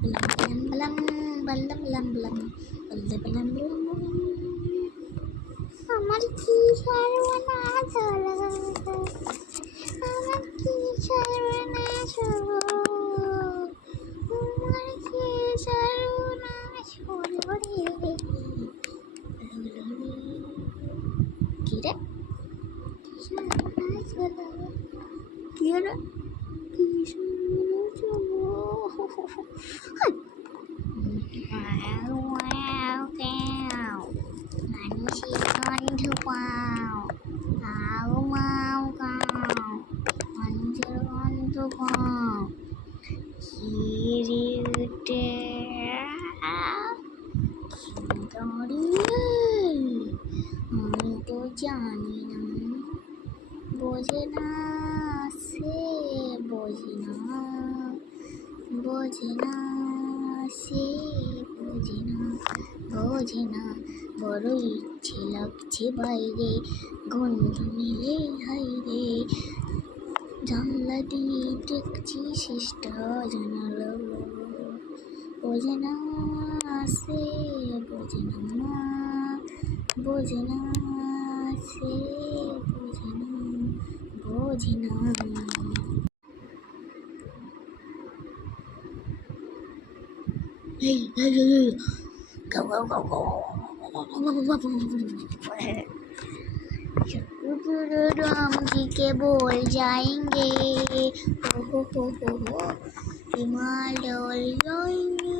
Blam blam blam blam blam blam blam আমার কি সর্বনাশ হলো আমার কি সর্বনাশ হলো আমার কি সর্বনাশ হলো রে কি রে সর্বনাশ হলো কি রে কি সর্বনাশ হলো মানুষের গন্ধ পাও আও মাও গাও মানুষের গন্ধ পাও খিরে উঠে আমি তো জানি না বোঝে না সে বোঝে না বোঝে না সে বোঝে না বোঝে না বড় ইচ্ছে লাগছে বাইরে গন্ধ মিলে হাইরে জানলা দিয়ে দেখছি শেষটা জানালো বোঝে না সে বোঝে না বোঝে না সে বোঝে না বোঝে না Hey, hey, hey, hey. Go, go, go, go. हम जी के बोल जाएंगे हो हिमालय जाएंगे